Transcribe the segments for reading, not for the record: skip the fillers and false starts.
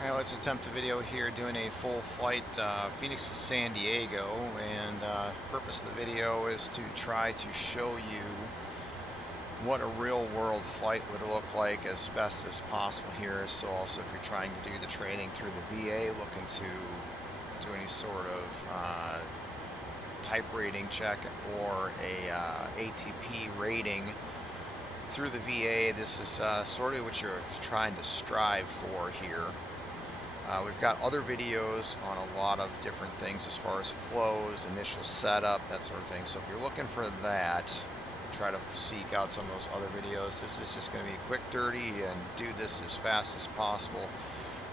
Alright, let's attempt a video here doing a full flight Phoenix to San Diego, and purpose of the video is to try to show you what a real world flight would look like as best as possible here. So also if you're trying to do the training through the VA, looking to do any sort of type rating check or a ATP rating through the VA, this is sort of what you're trying to strive for here. We've got other videos on a lot of different things as far as flows, initial setup, that sort of thing. So if you're looking for that, try to seek out some of those other videos. This is just going to be quick, dirty, and do this as fast as possible,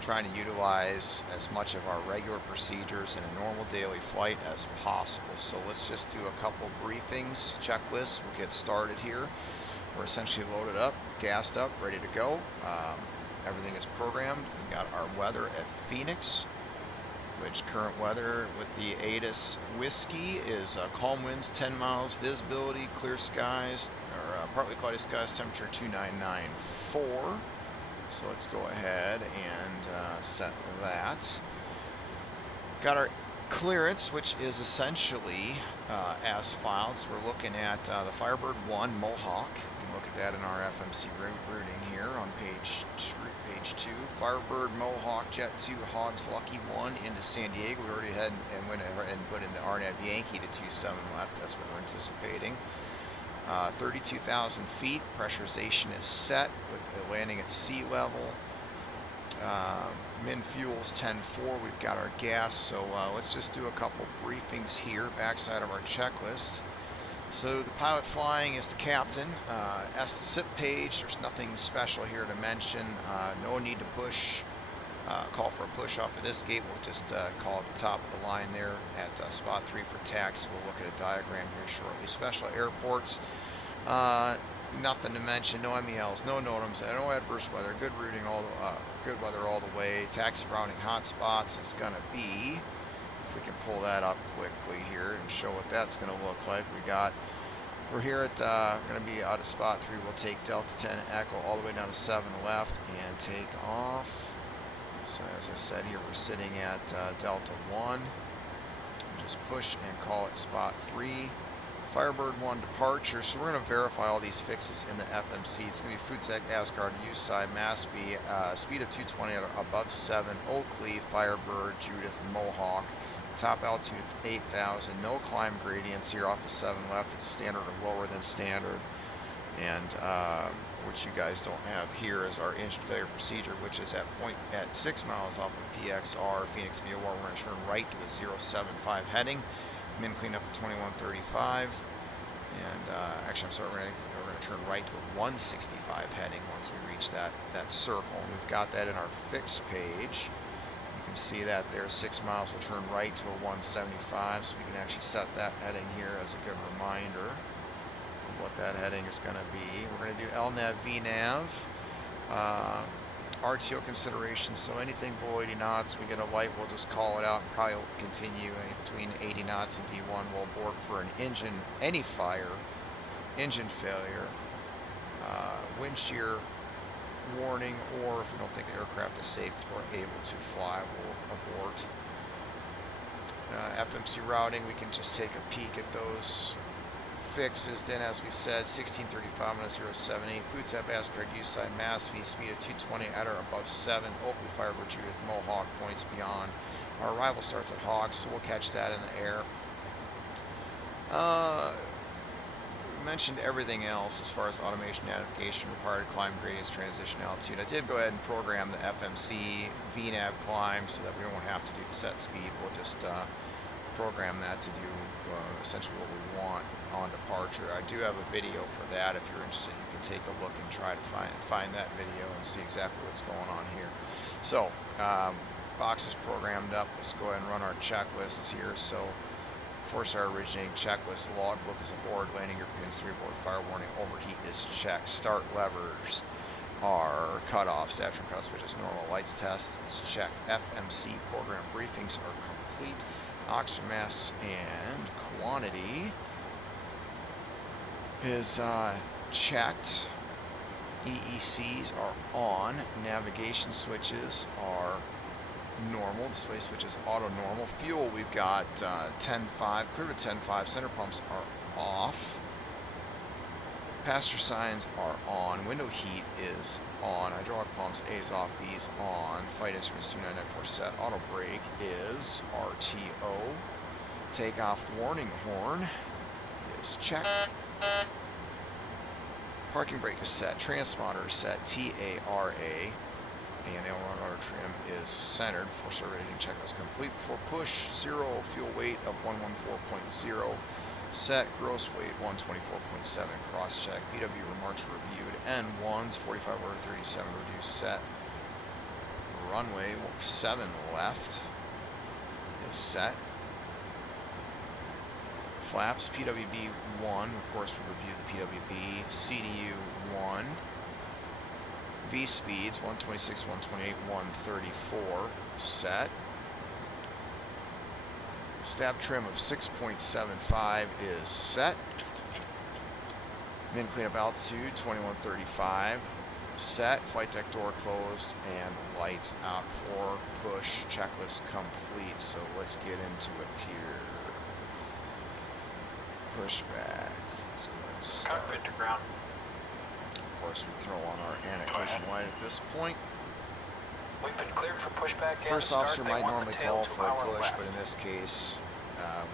trying to utilize as much of our regular procedures in a normal daily flight as possible. So let's just do a couple briefings, checklists. We'll get started here. We're essentially loaded up, gassed up, ready to go. Everything is programmed. We got our weather at Phoenix, which current weather with the ATIS Whiskey is calm winds, 10 miles, visibility, clear skies, or partly cloudy skies, temperature 2994. So let's go ahead and set that. Got our clearance, which is essentially as filed. So we're looking at the Firebird 1 Mohawk. You can look at that in our FMC routing here on page 2. Firebird Mohawk Jet 2 Hogs Lucky 1 into San Diego. We already had and went ahead and put in the RNAV Yankee to 27 left. That's what we're anticipating. 32,000 feet. Pressurization is set with the landing at sea level. Min fuel's 10.4. We've got our gas. So let's just do a couple briefings here. Backside of our checklist. So the pilot flying is the captain. As the SIP page, there's nothing special here to mention. No need to push, call for a push off of this gate. We'll just call at the top of the line there at spot 3 for taxi. We'll look at a diagram here shortly. Special airports, nothing to mention. No MELs, no NOTAMs, no adverse weather. Good routing, good weather all the way. Taxi routing hotspots is going to be. If we can pull that up quickly here and show what that's going to look like. We're here at, going to be out of spot 3. We'll take Delta 10 Echo all the way down to 7 left and take off. So as I said here, we're sitting at Delta 1. Just push and call it spot 3. Firebird 1 departure. So we're going to verify all these fixes in the FMC. It's going to be FoodTech, Asgard, U-side, Massby, speed of 220 above 7, Oakley, Firebird, Judith, Mohawk. Top altitude 8,000, no climb gradients here off of 7 left. It's standard or lower than standard. And what you guys don't have here is our engine failure procedure, which is at 6 miles off of PXR, Phoenix VOR. We're going to turn right to a 075 heading. Min cleanup at 2135. And actually, I'm sorry, we're going to turn right to a 165 heading once we reach that circle. And we've got that in our fix page. You can see that there, 6 miles will turn right to a 175, so we can actually set that heading here as a good reminder of what that heading is going to be. We're going to do LNAV, VNAV, RTO considerations, so anything below 80 knots, we get a light, we'll just call it out and probably continue between 80 knots and V1. We'll abort for an engine, any fire, engine failure, wind shear warning, or if we don't think the aircraft is safe or able to fly, we'll abort. FMC routing, we can just take a peek at those fixes. Then, as we said, 1635 on a 078, FoodTech, Asgard, U-side, Massby, speed of 220 at or above 7, Oakley, Firebird, Judith, Mohawk, points beyond. Our arrival starts at Hogs, so we'll catch that in the air. Mentioned everything else as far as automation, navigation, required climb gradients, transition altitude. I did go ahead and program the FMC VNAV climb so that we don't have to do the set speed. We'll just program that to do essentially what we want on departure. I do have a video for that. If you're interested, you can take a look and try to find that video and see exactly what's going on here. So box is programmed up. Let's go ahead and run our checklists here. So force our originating checklist. Logbook is aboard. Landing gear pins 3 aboard. Fire warning. Overheat is checked. Start levers are cut off. Staff trim cut switches normal. Lights test is checked. FMC program briefings are complete. Oxygen masks and quantity is checked. EECs are on. Navigation switches are normal. Display switch is auto normal. Fuel, we've got 10.5, clear to 10.5. Center pumps are off. Passenger signs are on. Window heat is on. Hydraulic pumps, A's off, B's on. Flight instruments 2994 set. Auto brake is RTO. Takeoff warning horn is checked. Parking brake is set. Transponder is set. TARA. And aileron rudder trim is centered. Before survey rating checklist complete. Before push, 0. Fuel weight of 114.0. Set. Gross weight 124.7. Cross check. PW remarks reviewed. N1's 45 over 37 reduced set. Runway 7 left is set. Flaps, PWB 1, of course we review the PWB, CDU 1, V speeds 126, 128, 134, set. Stab trim of 6.75 is set. Min cleanup altitude 2135, set. Flight deck door closed and lights out for push. Checklist complete, so let's get into it here. Pushback. Let's go ahead and start. Cockpit to ground. Of course, we throw on our anti-collision light at this point. We've been cleared for pushback. First officer might normally call for a push, but in this case,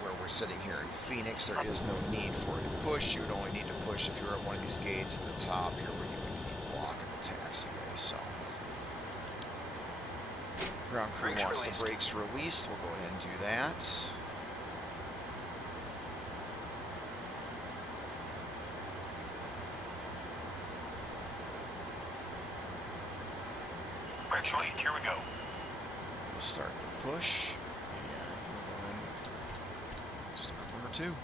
where we're sitting here in Phoenix, there is no need for a push. You would only need to push if you're at one of these gates at the top here where you would be blocking the taxiway. So, ground crew wants the brakes released. We'll go ahead and do that. Here we go. We'll start the push, and we'll go in start number 2.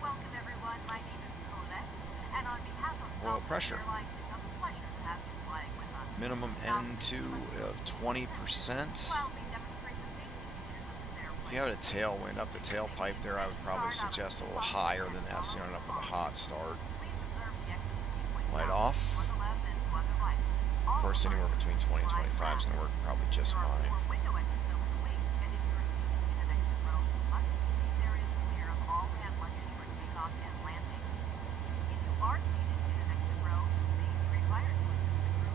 Welcome everyone, my name is Colette, and on behalf of Oil Southwest pressure. Airlines, it's a pleasure to have you flying with us. Minimum N2 of 20%. Proudly demonstrate the safety features of this airplane. If you have a tailwind up the tailpipe there, I would probably suggest a little higher than that so you don't end up with a hot start. Light off. Of course, anywhere between 20 and 25 is going to work probably just fine.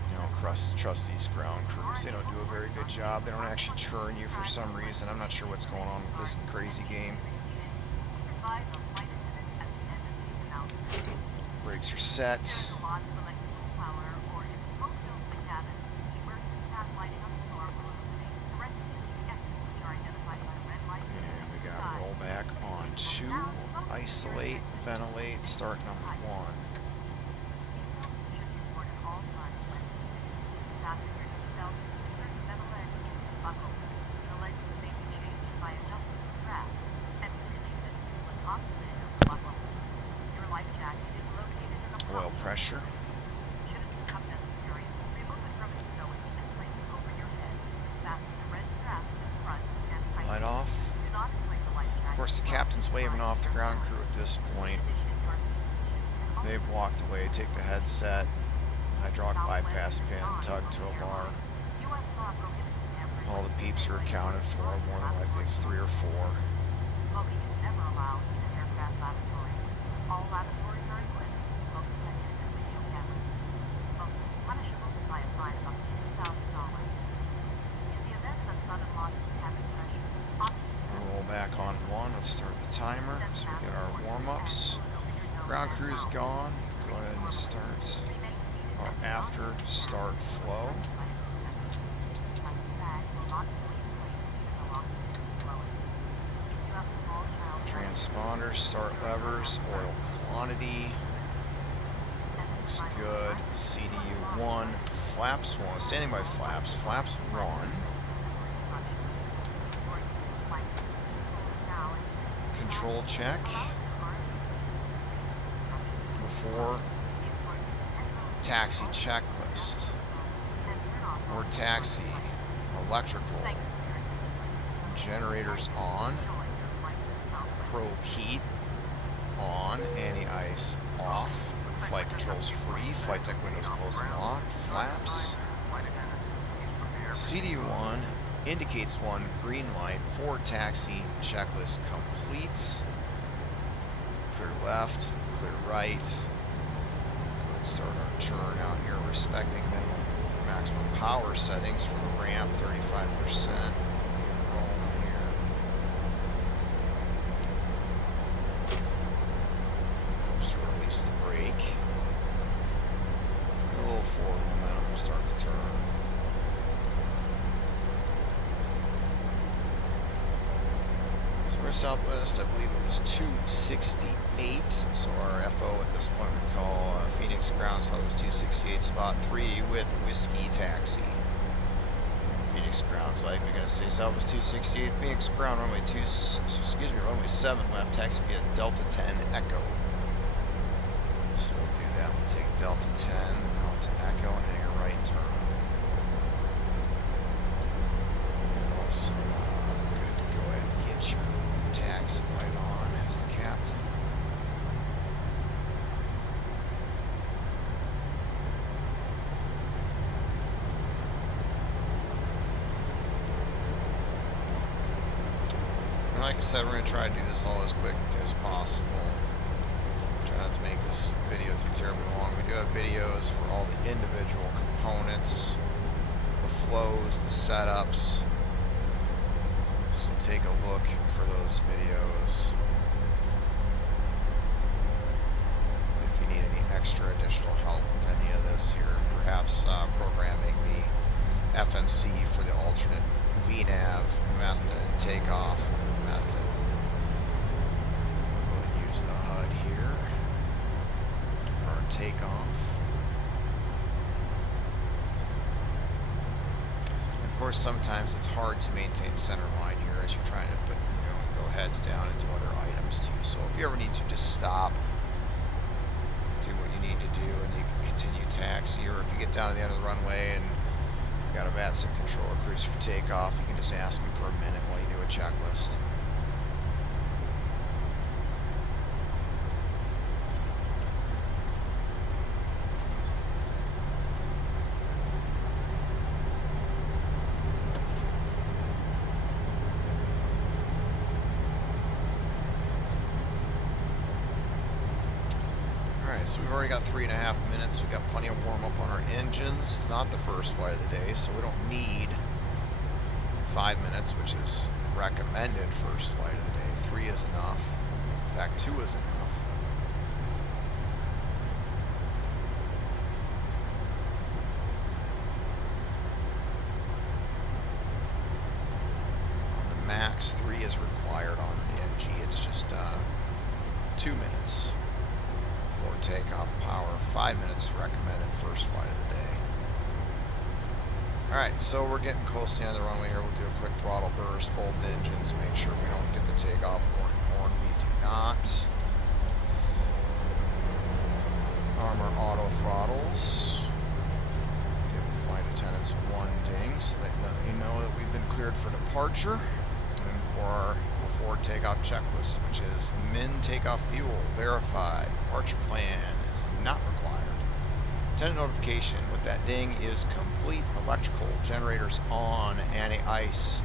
You don't trust these ground crews. They don't do a very good job. They don't actually churn you for some reason. I'm not sure what's going on with this crazy game. Brakes are set. And we got rollback on 2. Isolate, ventilate, start number 1. Oil pressure. Light off. Of course, the captain's waving off the ground crew at this point. They've walked away. Take the headset, hydraulic bypass pin, tug tow bar. All the peeps are accounted for. More than likely it's 3 or 4. Smoking is never allowed in an aircraft lavatory. All lavatories are equipped with smoking detectors and video cameras. Smoking is punishable by a fine of up to $2,000. In the event of a sudden loss of cabin pressure, We'll roll back on 1. Let's start the timer so we get our warm-ups. Ground crew's gone. Go ahead and start our after start flow. Transponder, start levers, oil quantity. Looks good. CDU 1, flaps 1, standing by flaps, flaps 1. Control check. Before taxi checklist. Or taxi, electrical, generators on. Probe heat on, anti-ice off. Flight controls free. Flight deck windows closed and locked. Flaps. CD1 indicates 1 green light. Forward taxi. Checklist complete. Clear left. Clear right. Go and start our turn out here, respecting minimum maximum power settings for the ramp, 35%. Rolling here. Helps to release the brake. A little forward momentum, start the turn. So our Southwest, I believe it was 268. So our FO at this point we call Phoenix Ground Southwest 268 spot 3 with Whiskey Taxi. Phoenix Ground's like we're gonna say Southwest 268 Phoenix Ground runway runway 7 left taxi via Delta 10 Echo. So we'll do that. We'll take Delta 10 out to Echo and hang a right turn. And also good to go ahead and get your taxi light on as the captain. And like I said, we're going to try to do this all as quick as possible. Try not to make this video too terribly long. We do have videos for all the individual components, the flows, the setups. So take a look for those videos. If you need any extra additional help with any of this here, perhaps programming the FMC for the alternate VNAV method, takeoff method. We'll use the HUD here for our takeoff. Of course, sometimes it's hard to maintain center line here as you're trying to put, go heads down and do other items too. So if you ever need to just stop, do what you need to do, and you can continue taxi, or if you get down to the end of the runway and you got a VATSIM controller cruise for takeoff, you can just ask them for a minute while you do a checklist. So we've already got 3.5 minutes. We've got plenty of warm up on our engines. It's not the first flight of the day, so we don't need 5 minutes, which is recommended first flight of the day. 3 is enough. In fact, 2 is enough. On the max, 3 is required on the NG. It's just 2 minutes. For takeoff power, 5 minutes is recommended first flight of the day. Alright, so we're getting close to the end of the runway here. We'll do a quick throttle burst, both engines, make sure we don't get the takeoff warning horn. We do not. Armor auto throttles. Give the flight attendants 1 ding so they let me know that we've been cleared for departure. And for our forward takeoff checklist, which is min takeoff fuel verified, departure plan is not required. Attendant notification with that ding is complete. Electrical generators on, anti-ice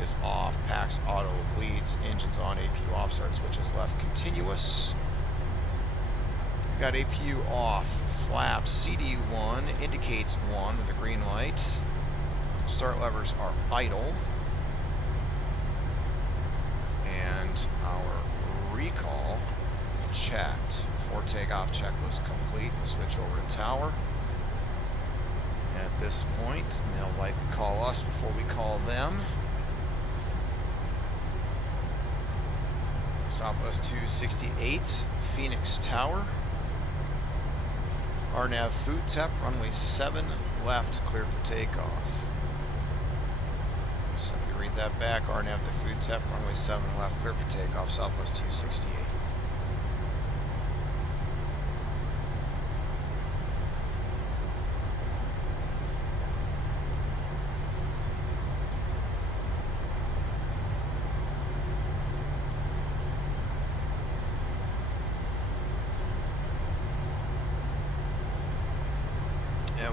is off, PAX auto bleeds, engines on, APU off, start switch is left continuous. We've got APU off, flaps CD1 indicates 1 with a green light. Start levers are idle. And our recall checked. For takeoff checklist complete. We'll switch over to tower. And at this point, they'll likely call us before we call them. Southwest 268, Phoenix Tower. RNAV food tep, runway 7 left, cleared for takeoff. So if you read that back, RNAV to food tep, runway 7 left, cleared for takeoff, Southwest 268.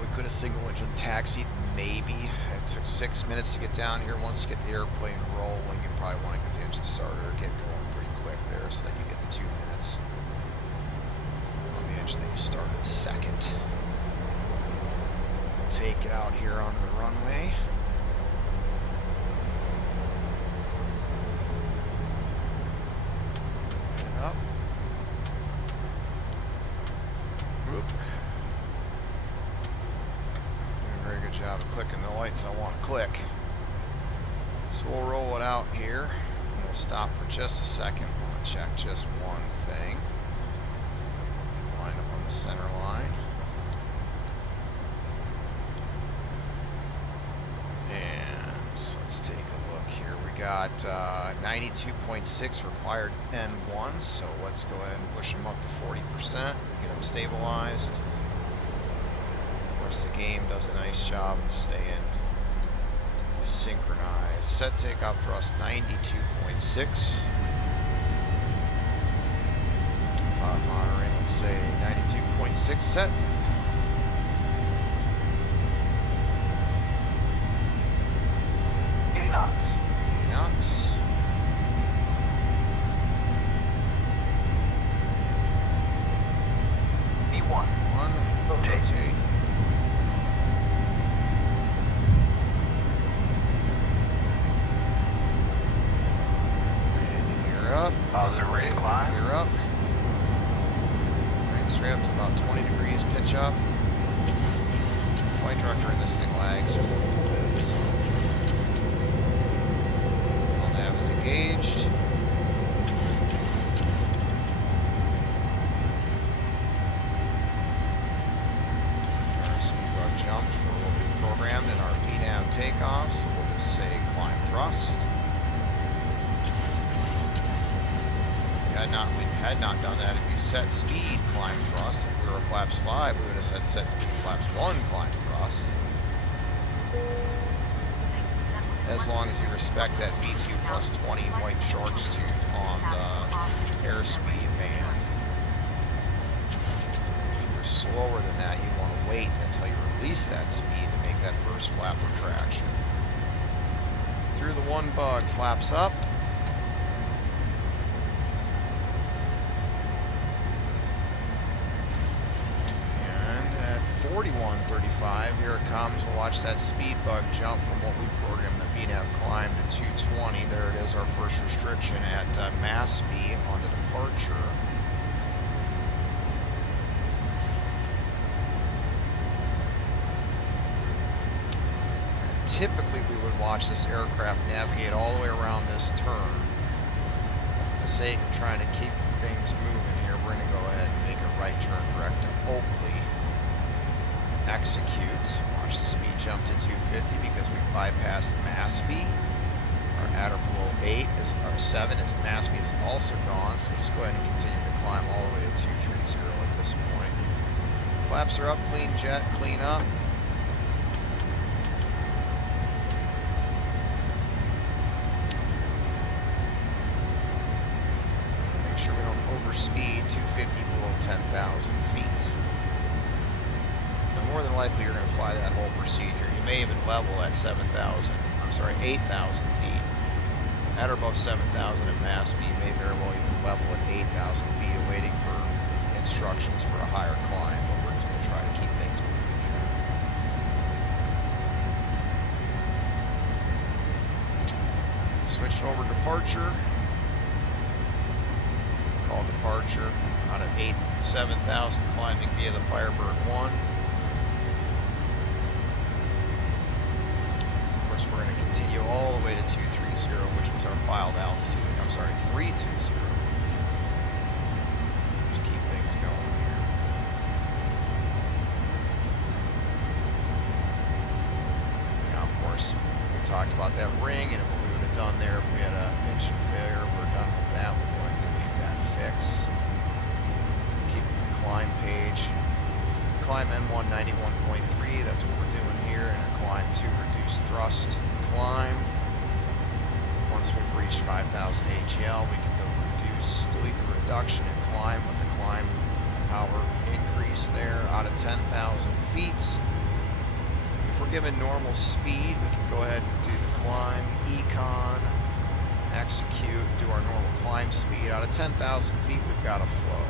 we could have single engine taxied, maybe. It took 6 minutes to get down here. Once you get the airplane rolling, you probably want to get the engine started or get going pretty quick there so that you get the 2 minutes on the engine that you started second. We'll take it out here onto the runway. Get it up. Whoop. Very good job of clicking the lights I want to click. So we'll roll it out here, and we'll stop for just a second. I want to check just one thing. Line up on the center line. And so let's take a look here. We got 92.6 required N1, so let's go ahead and push them up to 40%. Get them stabilized. The game does a nice job of staying synchronized. Set takeoff thrust 92.6. Power monitoring, let's say 92.6 set. knots. 80 knots. E1. Rotate. Positive rate climb. You're up. Right, straight up to about 20 degrees, pitch up. Flight director in this thing lags just a little bit, so. All nav is engaged. Our speed bug jumped for what we programmed in our VNAV takeoff, so we'll just say climb thrust. We had not done that. If we set speed, climb thrust. If we were flaps 5, we would have said set speed, flaps 1, climb thrust. As long as you respect that V2 plus 20 white shark's tooth on the airspeed band. If you're slower than that, you want to wait until you release that speed to make that first flap retraction. Through the one bug, flaps up. And at 41:35, here it comes. We'll watch that speed bug jump from what we programmed the VNAV climb to 220. There it is, our first restriction at mass V on the departure. Typically, we would watch this aircraft navigate all the way around this turn. But for the sake of trying to keep things moving here, we're going to go ahead and make a right turn correct to Oakley. Execute. Watch the speed jump to 250 because we bypassed mass V. Our at or below 8 is our 7 is mass V is also gone, so just go ahead and continue to climb all the way to 230 at this point. Flaps are up, clean jet, clean up. Sure we don't overspeed 250 below 10,000 feet. And more than likely you're going to fly that whole procedure. You may even level at 8,000 feet. At or above 7,000 at mass V, you may very well even level at 8,000 feet, awaiting for instructions for a higher climb, but we're just going to try to keep things moving here. Switching over to departure. Call departure out of 7,000 climbing via the Firebird 1. Of course, we're going to continue all the way to 230, which was our filed altitude. I'm sorry, 320. Just keep things going here. Now, of course, we talked about that ring and what we would have done there if we had an engine failure. We're done with that. We're going to delete that fix. Keeping the climb page. Climb N1 91.3, that's what we're doing here, and a climb 2 reduced thrust climb. Once we've reached 5,000 AGL, we can delete the reduction and climb with the climb power increase there out of 10,000 feet. if we're given normal speed, we can go ahead and do the climb, econ, execute, do our normal climb speed. Out of 10,000 feet, we've got a flow.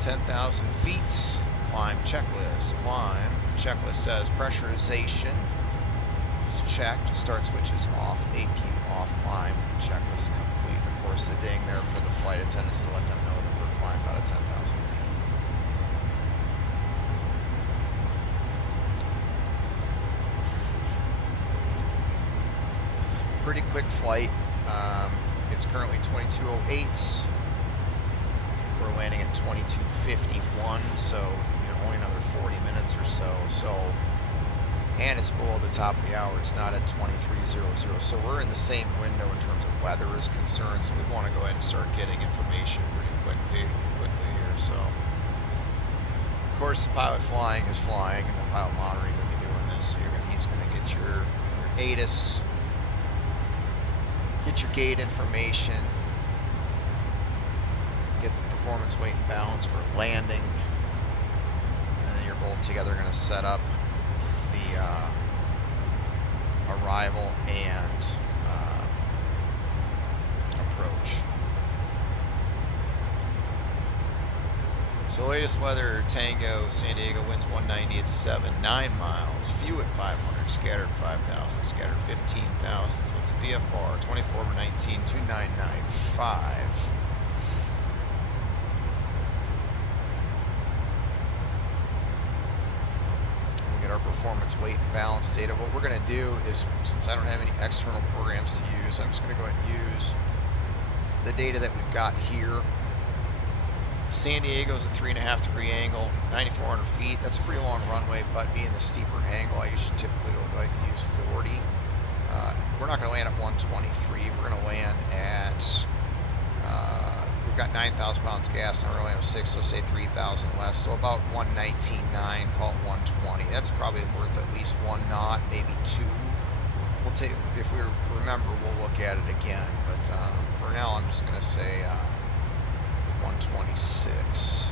10,000 feet, climb checklist, climb. Checklist says pressurization is checked, start switches off, APU off, climb, checklist complete. Of course, the ding there for the flight attendants to let them know that we're climbed out of 10,000 feet. Pretty quick flight. It's currently 22:08. We're landing at 22:51, so only another 40 minutes or so. And it's below the top of the hour. It's not at 23:00. So we're in the same window in terms of weather is concerned. So we want to go ahead and start getting information pretty quickly here. So of course the pilot flying is flying, and the pilot monitoring will be doing this. So he's going to get your ATIS. Get your gate information, get the performance weight and balance for landing, and then you're both together going to set up the arrival and approach. So latest weather, Tango, San Diego, winds 190 at 7, 9 miles, few at 500, scattered 5,000, scattered 15,000, so it's VFR 24/19, 2995. We get our performance, weight, and balance data. What we're going to do is, since I don't have any external programs to use, I'm just going to go ahead and use the data that we've got here. San Diego's a 3.5 degree angle, 9,400 feet. That's a pretty long runway, but being the steeper angle, I usually typically like to use 40. We're not going to land at 123. We're going to land at, we've got 9,000 pounds gas, and we're going to land at 6, so say 3,000 less. So about 119.9, call it 120. That's probably worth at least 1 knot, maybe 2. We'll take, if we remember, we'll look at it again. But for now, I'm just going to say 126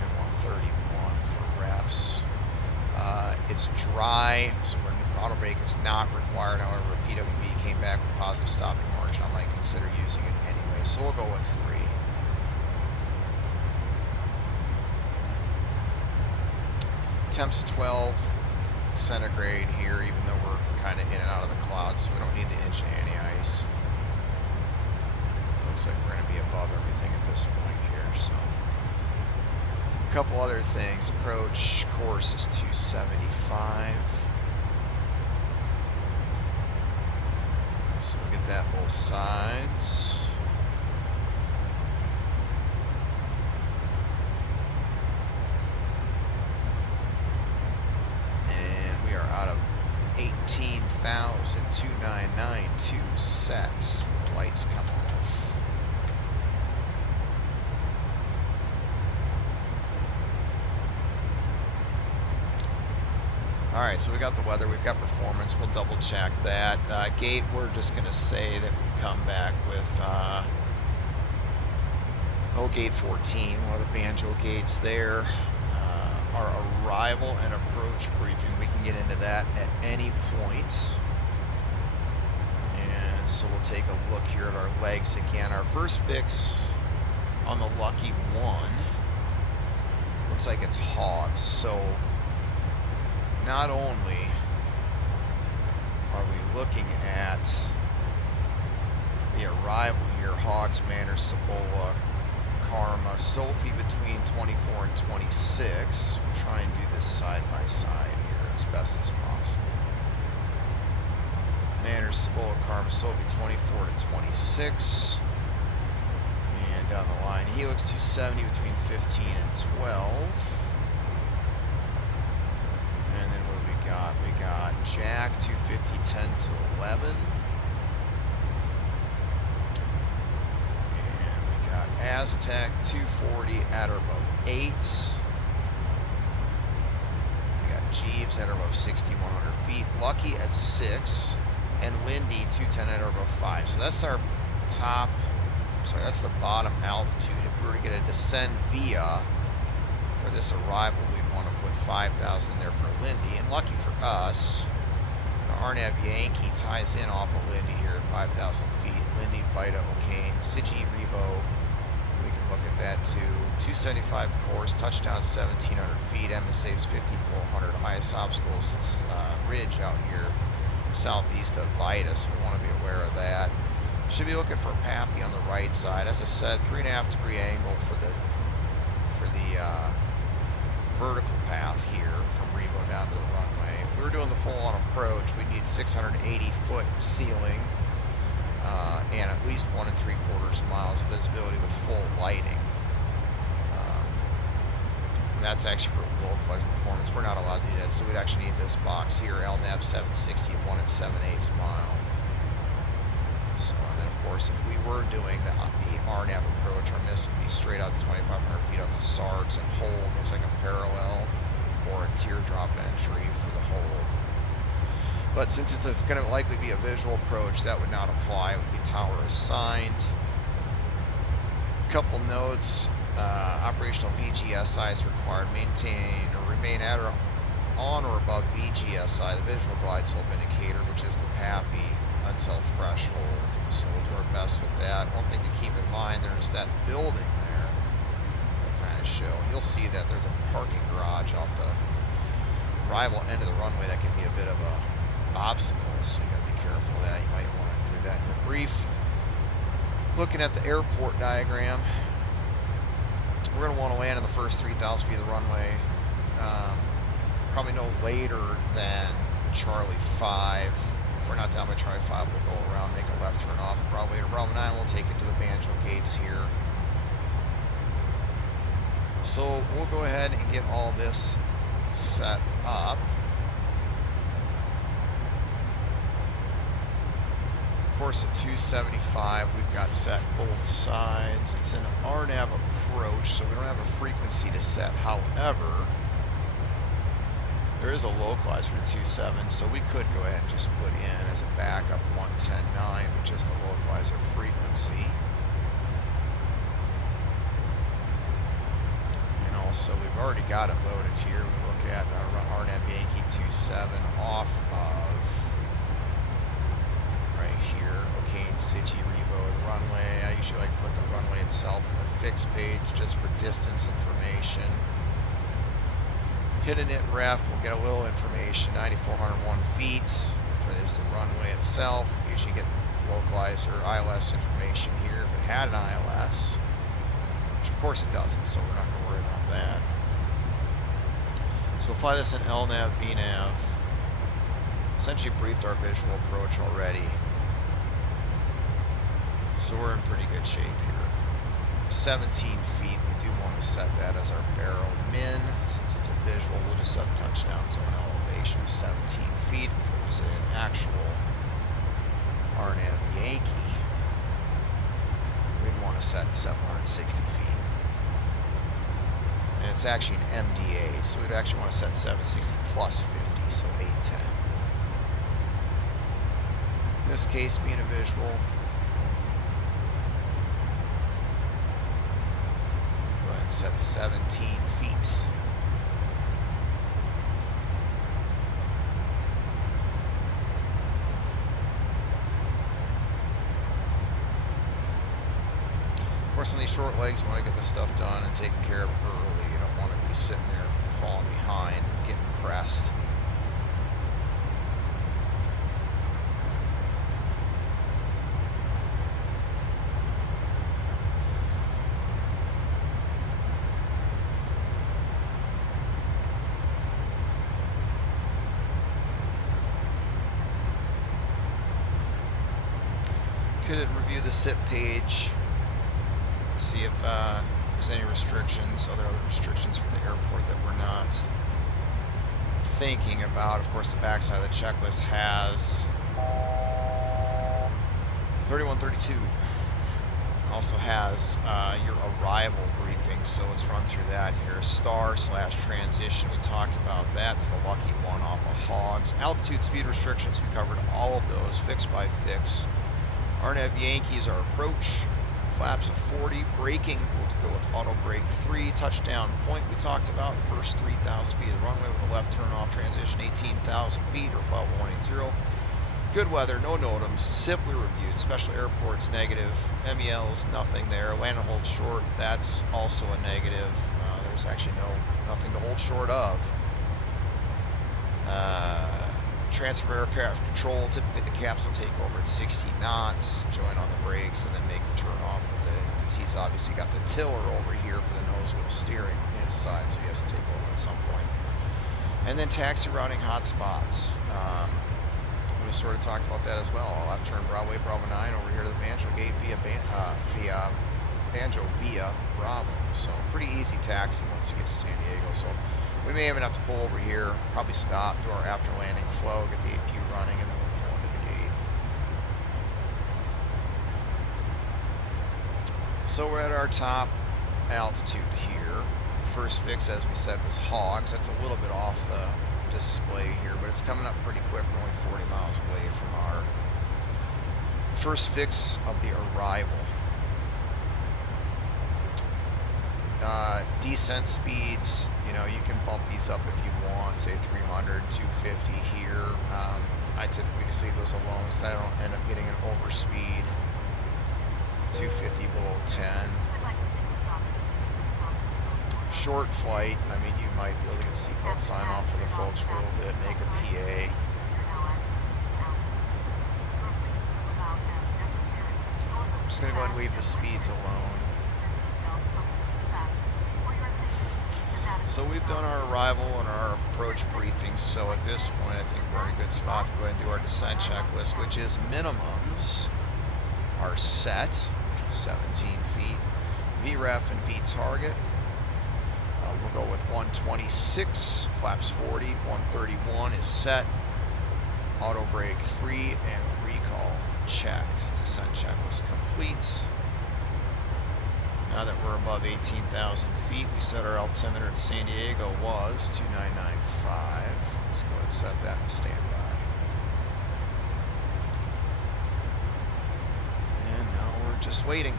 and 131 for refs. It's dry, so auto brake is not required. However, if PWB came back with positive stopping margin, I might consider using it anyway. So we'll go with 3. Temps 12 centigrade here, even though we're kind of in and out of the clouds, so we don't need the inch of anti-ice. Looks like we're going to be above everything at this point here. So a couple other things. Approach course is 275. So we'll get that both sides. And we are out of 18,292 set. The lights come off. Alright, so we got the weather, we've got performance, we'll double check that. Gate, we're just going to say that we come back with gate 14, one of the banjo gates there. Our arrival and approach briefing, we can get into that at any point. And so we'll take a look here at our legs again. Our first fix on the Lucky 1 looks like it's hogs, so not only are we looking at the arrival here, Hogs, Manor, Cibola, Karma, Sophie between 24 and 26. We'll try and do this side by side here as best as possible. Manor, Cibola, Karma, Sophie 24 to 26. And down the line, Helix 270 between 15 and 12. We got Jack 250 10 to 11, and we got Aztec 240 at or above 8. We got Jeeves at or above 6,100 feet, Lucky at 6, and Windy 210 at or above 5. So that's our top. Sorry, that's the bottom altitude. If we were to get a descend via for this arrival, we'd want to put 5,000 in there for Lindy. And lucky for us, the RNAV Yankee ties in off of Lindy here at 5,000 feet. Lindy, Vita, O'Kane, Sigi, Rebo. We can look at that too. 275 course, touchdown 1,700 feet. MSA is 5,400. Highest obstacle is this ridge out here southeast of Vita, so we want to be aware of that. Should be looking for a Pappy on the right side. As I said, 3.5 degree angle for the vertical path here from Rebo down to the runway. If we were doing the full-on approach, we'd need 680-foot ceiling and at least 1 3/4 miles of visibility with full lighting. And that's actually for localized performance. We're not allowed to do that, so we'd actually need this box here, LNAV 760 at 1 7/8 miles. So, and then of course, if we were doing the RNAV approach, our miss would be straight out to 2,500 feet out to SARGS and hold. Looks like a parallel or a teardrop entry for the hold. But since it's going to likely be a visual approach, that would not apply. It would be tower assigned. A couple notes. Operational VGSI is required. Maintain or remain at or on or above VGSI, the visual glide slope indicator, which is the PAPI, until threshold. So we'll do our best with that. One thing to keep in mind, there's that building there that kind of show. You'll see that there's a parking garage off the arrival end of the runway that can be a bit of a obstacle, so you got to be careful of that. You might want to do that in your brief. Looking at the airport diagram, we're going to want to land in the first 3,000 feet of the runway. Probably no later than Charlie 5. If we're not down by Charlie 5, we'll go around, make a left turn off. Probably at Bravo 9, we'll take it to the Banjo gates here. So we'll go ahead and get all this set up. Of course, at 275, we've got set both sides. It's an RNAV approach, so we don't have a frequency to set. However, there is a localizer to 2.7, so we could go ahead and just put in as a backup 110.9, which is the localizer frequency. And also, we've already got it loaded here. We look at our RNAV Yankee 2.7 off of right here, O'Kane, Sigi, Rebo, the runway. I usually like to put the runway itself in the fixed page just for distance information. Hidden it ref, we'll get a little information, 9,401 feet for this, the runway itself. Usually get localizer ILS information here if it had an ILS, which of course it doesn't, so we're not going to worry about that. So we'll fly this in LNAV, VNAV. Essentially briefed our visual approach already. So we're in pretty good shape here. 17 feet, we do want to set that as our barrel min. Since it's a visual, we'll just set touchdown zone elevation of 17 feet. If it was an actual RNAV Yankee, we'd want to set 760 feet. And it's actually an MDA, so we'd actually want to set 760 plus 50, so 810. In this case, being a visual, set 17 feet. Of course, on these short legs, you want to get this stuff done and taken care of early. You don't want to be sitting there falling behind and getting pressed. Could review the SIP page, see if there's any restrictions, other restrictions from the airport that we're not thinking about. Of course, the backside of the checklist has 3132. Also has your arrival briefing, so let's run through that here. Star/transition, we talked about that. It's the lucky one off of Hogs. Altitude speed restrictions, we covered all of those, fix by fix. RNAV Yankee is our approach. flaps of 40. Braking, we'll go with auto brake 3. Touchdown point we talked about, first 3,000 feet of the runway with a left turn off transition, 18,000 feet or 5.180. Good weather, no NOTAMs. SIP we reviewed, special airports negative, MELs nothing there. Land and hold short, that's also a negative. There's actually nothing to hold short of. Transfer aircraft control, typically the caps will take over at 60 knots, join on the brakes, and then make the turn off with it, because he's obviously got the tiller over here for the nose wheel steering on his side, so he has to take over at some point. And then taxi routing hotspots. We sort of talked about that as well. Left turn Broadway, Bravo 9 over here to the Banjo Gate via Banjo via Bravo. So pretty easy taxi once you get to San Diego. So we may even have to pull over here, probably stop, do our after landing flow, get the APU running, and then we'll pull into the gate. So we're at our top altitude here. First fix, as we said, was Hogs. That's a little bit off the display here, but it's coming up pretty quick. We're only 40 miles away from our first fix of the arrival. Descent speeds, you can bump these up if you want, say 300, 250 here. I typically just leave those alone so I don't end up getting an overspeed. 250 below 10. Short flight, I mean, you might be able to get a seatbelt sign off for the folks for a little bit, make a PA. I'm just going to go ahead and leave the speeds alone. So we've done our arrival and our approach briefings, so at this point I think we're in a good spot to go ahead and do our descent checklist, which is minimums are set, 17 feet, VREF and VTarget. We'll go with 126, flaps 40, 131 is set, auto brake 3, and recall checked. Descent checklist complete. Now that we're above 18,000 feet, we set our altimeter in San Diego was 2995. Let's go ahead and set that to standby. And now we're just waiting.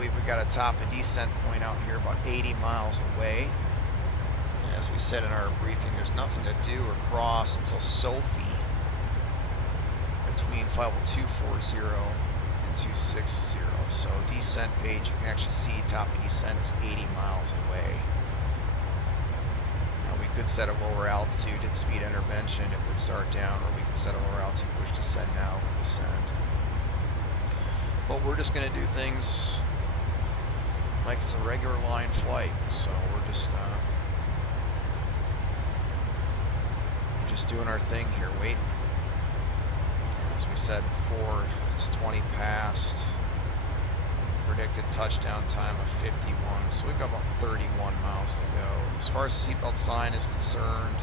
We've got a top and descent point out here about 80 miles away. And as we said in our briefing, there's nothing to do or cross until Sophie between flight level 240 and 260. So descent page, you can actually see top and descent is 80 miles away. Now we could set a lower altitude at speed intervention, it would start down, or we could set a lower altitude, push descend now, descend. But we're just going to do things like it's a regular line flight, so we're just doing our thing here, waiting. As we said before, it's 20 past. Predicted touchdown time of 51, so we've got about 31 miles to go. As far as the seatbelt sign is concerned,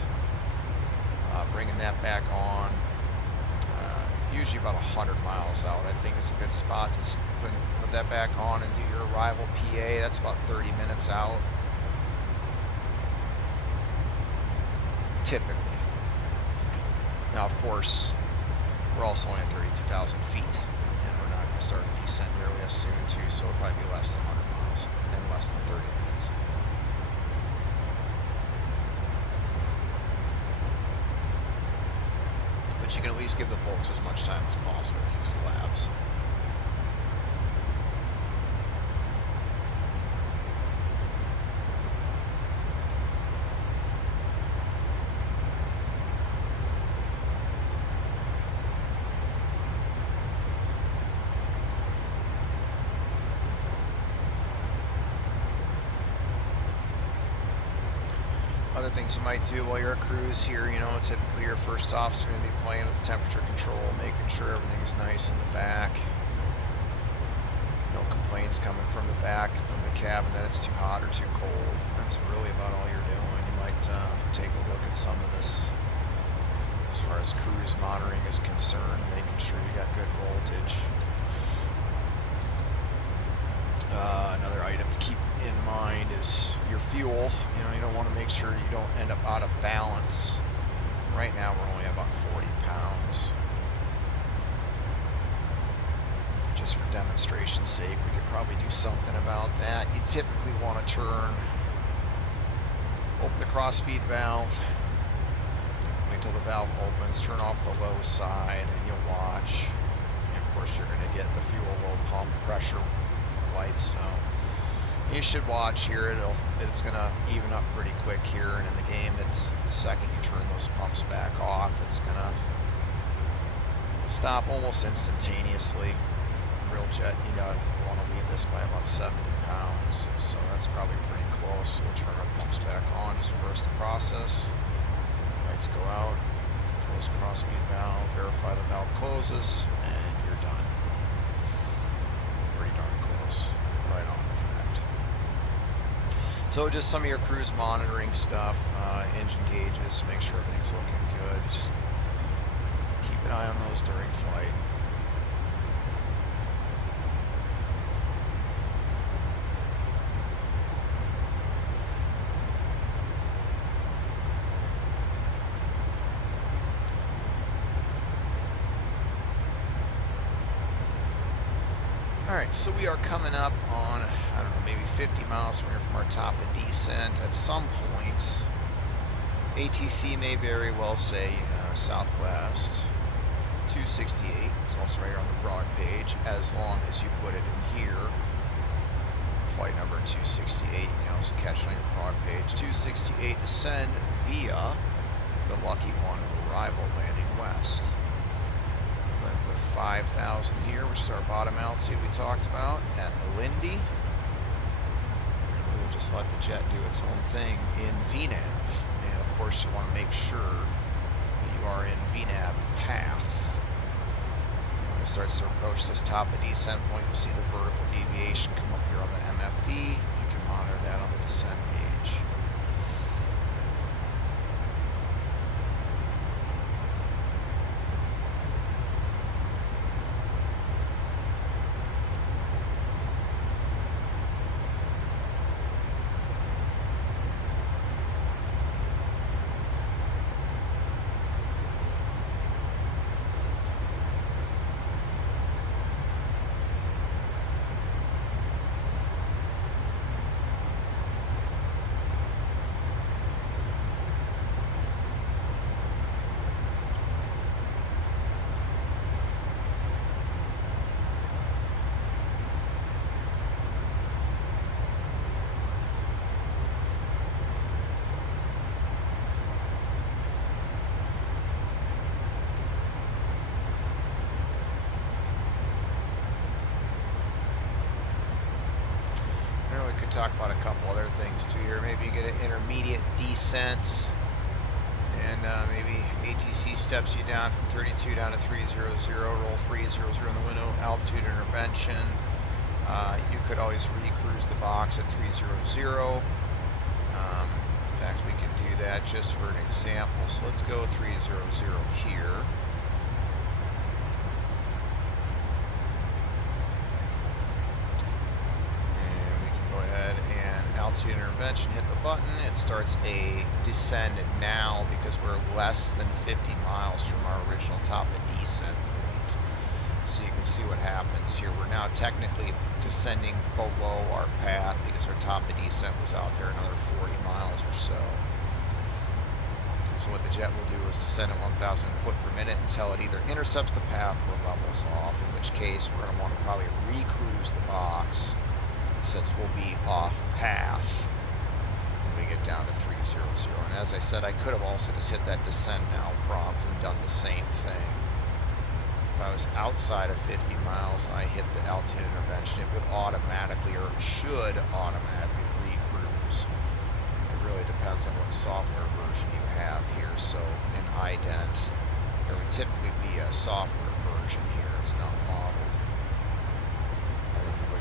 bringing that back on, usually about 100 miles out, I think is a good spot to put that back on and do your arrival PA. That's about 30 minutes out, typically. Now, of course, we're also only at 32,000 feet, and we're not going to start a descent nearly as soon, too, so it'll probably be less than 100 miles and less than 30 minutes. But you can at least give the folks as much time as possible to use the labs. Other things you might do while you're at cruise here, typically your first officer is going to be playing with temperature control, making sure everything is nice in the back. No complaints coming from the back, from the cabin, that it's too hot or too cold. That's really about all you're doing. You might take a look at some of this as far as cruise monitoring is concerned, making sure you got good voltage. Another item to keep in mind is your fuel. You know, you don't want to make sure you don't end up out of balance. Right now we're only about 40 pounds. Just for demonstration's sake, we could probably do something about that. You typically want to open the crossfeed valve, wait till the valve opens, turn off the low side, and you'll watch. And of course, you're going to get the fuel low pump pressure lights. So you should watch here. It's going to even up pretty quick here, and in the game, the second you turn those pumps back off, it's going to stop almost instantaneously. Real jet, you want to leave this by about 70 pounds, so that's probably pretty close. We'll turn our pumps back on, just reverse the process. Lights go out, close crossfeed valve, verify the valve closes, and you're done. Pretty darn close, right on in fact. So just some of your cruise monitoring stuff, engine gauges, make sure everything's looking good. Just keep an eye on those during flight. Alright, so we are coming up on, I don't know, maybe 50 miles from our top of descent. At some point, ATC may very well say Southwest 268. It's also right here on the broad page, as long as you put it in here. Flight number 268. You can also catch it on your broad page. 268 descend via the Lucky One arrival landing west. 5,000 here, which is our bottom altitude we talked about at Melindy. And we will just let the jet do its own thing in VNAV. And of course, you want to make sure that you are in VNAV path. When it starts to approach this top of descent point, you'll see the vertical deviation come up here on the MFD. You can monitor that on the descent page. Talk about a couple other things too here. Maybe you get an intermediate descent, and maybe ATC steps you down from 32 down to 300, roll 300 in the window, altitude intervention. You could always recruise the box at 300. In fact, we can do that just for an example. So let's go 300 here. Altitude intervention, hit the button, it starts a descend now because we're less than 50 miles from our original top of descent point. So you can see what happens here. We're now technically descending below our path because our top of descent was out there another 40 miles or so. So what the jet will do is descend at 1,000 foot per minute until it either intercepts the path or levels off, in which case we're going to want to probably recruise the box, since we'll be off path when we get down to 300. And as I said, I could have also just hit that descend now prompt and done the same thing. If I was outside of 50 miles and I hit the altitude intervention, it would automatically, or should automatically, recruise. It really depends on what software version you have here. So in ident, there would typically be a software version here. It's not modeled.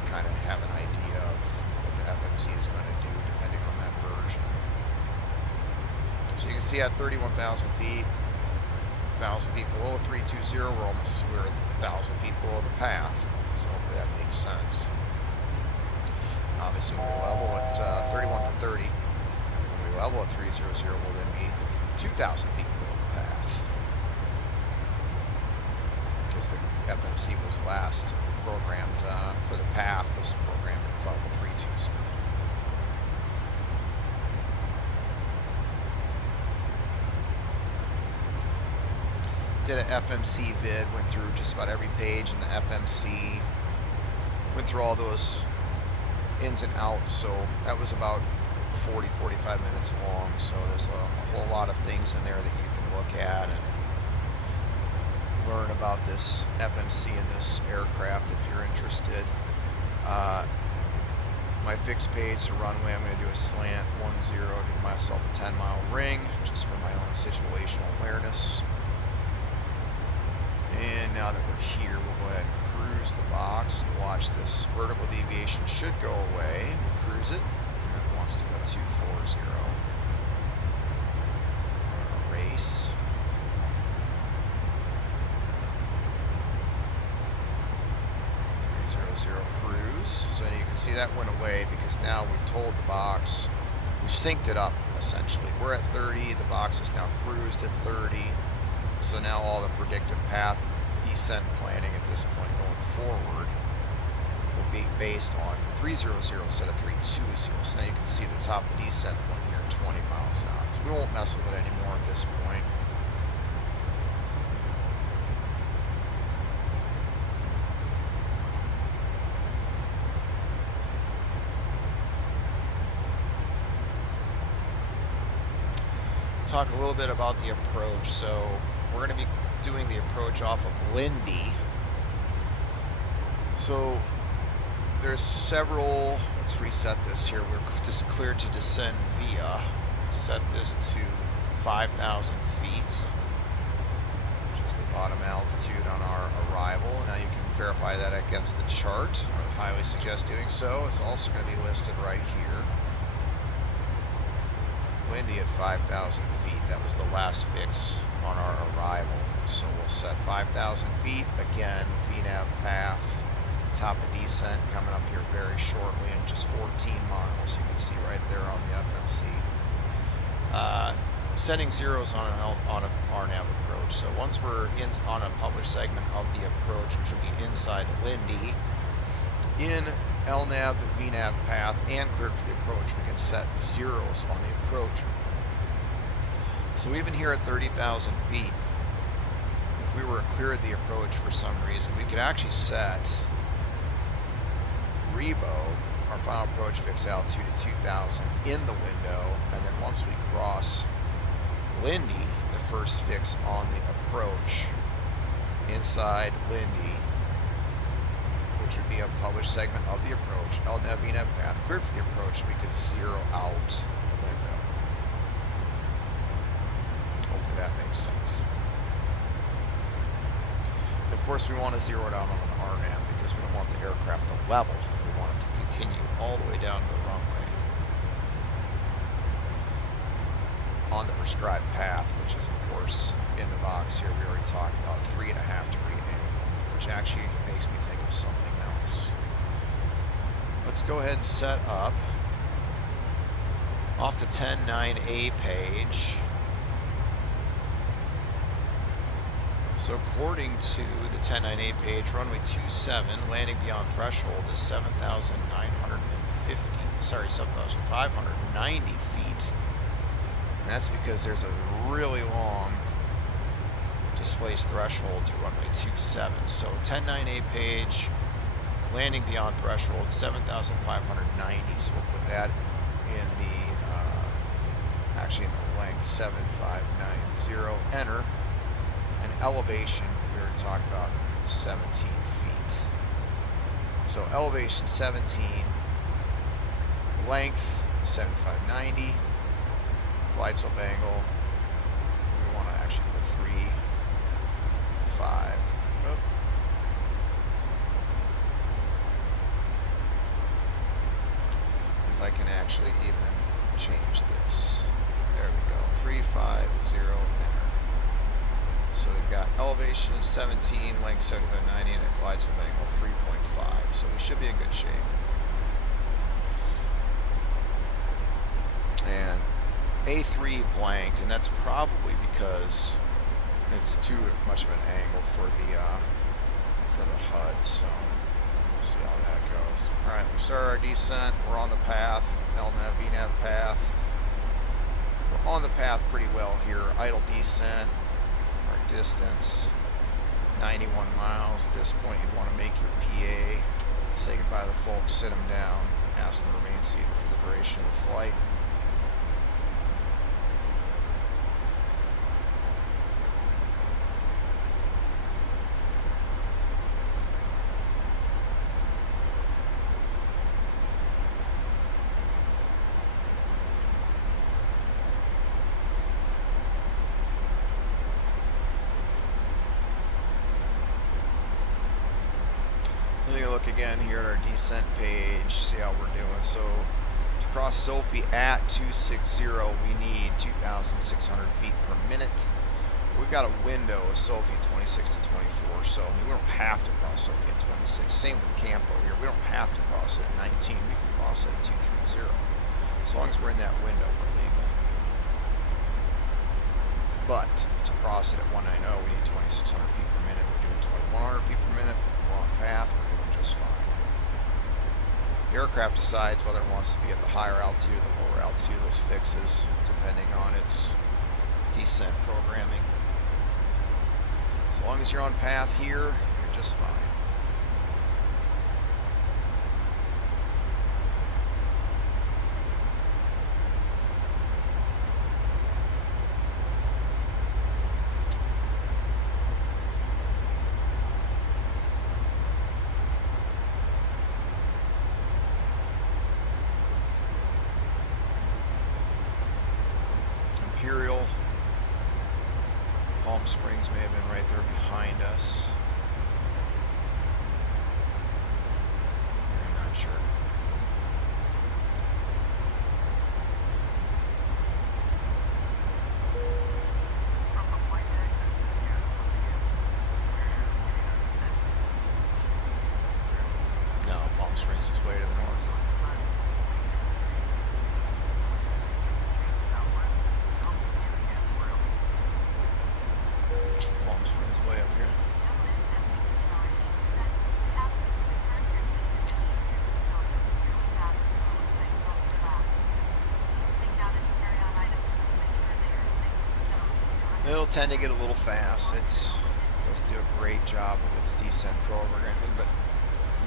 Kind of have an idea of what the FMC is going to do depending on that version. So you can see at 31,000 feet, 1,000 feet below 320, we're 1,000 feet below the path. So hopefully that makes sense. assume we level at 31 for 30. When we level at 300, we'll then be 2,000 feet below the path. Because the FMC was last programmed for the path, was programmed at level 320. Did an FMC vid, went through just about every page in the FMC, went through all those ins and outs, so that was about 40-45 minutes long, so there's a whole lot of things in there that you can look at and learn about this FMC and this aircraft if you're interested. My fixed page, the runway, I'm going to do a slant 10 to give myself a 10-mile ring, just for my own situational awareness. And now that we're here, we'll go ahead and cruise the box and watch this. Vertical deviation should go away. We'll cruise it. And it wants to go 240. Race. 300 cruise. So you can see that went away because now we've told the box, we've synced it up essentially. We're at 30. The box is now cruised at 30. So now all the predictive path descent planning at this point going forward will be based on 300 instead of 320. So now you can see the top of the descent point here at 20 miles an hour. So we won't mess with it anymore at this point. Talk a little bit about the approach. So we're going to be doing the approach off of Lindy. So there's several, let's reset this here. We're just cleared to descend via. Set this to 5,000 feet, which is the bottom altitude on our arrival. Now you can verify that against the chart. I would highly suggest doing so. It's also going to be listed right here. Windy at 5,000 feet. That was the last fix on our arrival. So we'll set 5,000 feet. Again, VNAV path, top of descent coming up here very shortly in just 14 miles. You can see right there on the FMC. Setting zeros on an RNAV approach. So once we're on a published segment of the approach, which will be inside Lindy, in LNAV, VNAV path, and cleared for the approach, we can set zeros on the approach. So even here at 30,000 feet, if we were cleared the approach for some reason, we could actually set Rebo, our final approach fix altitude, to 2,000 in the window, and then once we cross Lindy, the first fix on the approach inside Lindy, which would be a published segment of the approach, LNAV, VNAV path, cleared for the approach, we could zero out the window. Hopefully that makes sense. Of course, we want to zero it out on an RNAV because we don't want the aircraft to level. We want it to continue all the way down to the runway on the prescribed path, which is, of course, in the box here. We already talked about 3.5 degree angle, which actually makes me think of something else. Let's go ahead and set up off the 10.9A page. So according to the 10.9A page, runway 27, landing beyond threshold is 7,590 feet. And that's because there's a really long displaced threshold to runway 27. So 10.9A page, landing beyond threshold, 7,590. So we'll put that in the, actually in the length, 7,590, enter. And elevation, we were talking about 17 feet. So elevation 17, length 7,590, glide slope angle, we want to actually put 3.5. Oh. If I can actually even change this. There we go, 350, enter. So we've got elevation of 17, length 7,590, and a glide slope angle of 3.5. So we should be in good shape. A3 blanked, and that's probably because it's too much of an angle for the HUD. So we'll see how that goes. All right, we started our descent. We're on the path, LNAV, VNAV path. We're on the path pretty well here. Idle descent. Our distance 91 miles. At this point, you'd want to make your PA. Say goodbye to the folks, sit them down, ask them to remain seated for the duration of the flight. Look again here at our descent page, see how we're doing. So to cross Sophie at 260, we need 2,600 feet per minute. We've got a window of Sophie 26 to 24, so I mean, we don't have to cross Sophie at 26. Same with Campo here. We don't have to cross it at 19. We can cross it at 230. As long as we're in that window, we're legal. But to cross it at 190, we need 2,600 feet per minute. We're doing 2,100 feet per minute. We're on path. We're doing just fine. The aircraft decides whether it wants to be at the higher altitude or the lower altitude of those fixes, depending on its descent programming. As long as you're on path here, you're just fine. Imperial. Palm Springs may have been right there behind us. I'm not sure. No, Palm Springs is way to the north. Palm Springs way up here. It'll tend to get a little fast. It doesn't do a great job with its descent programming, but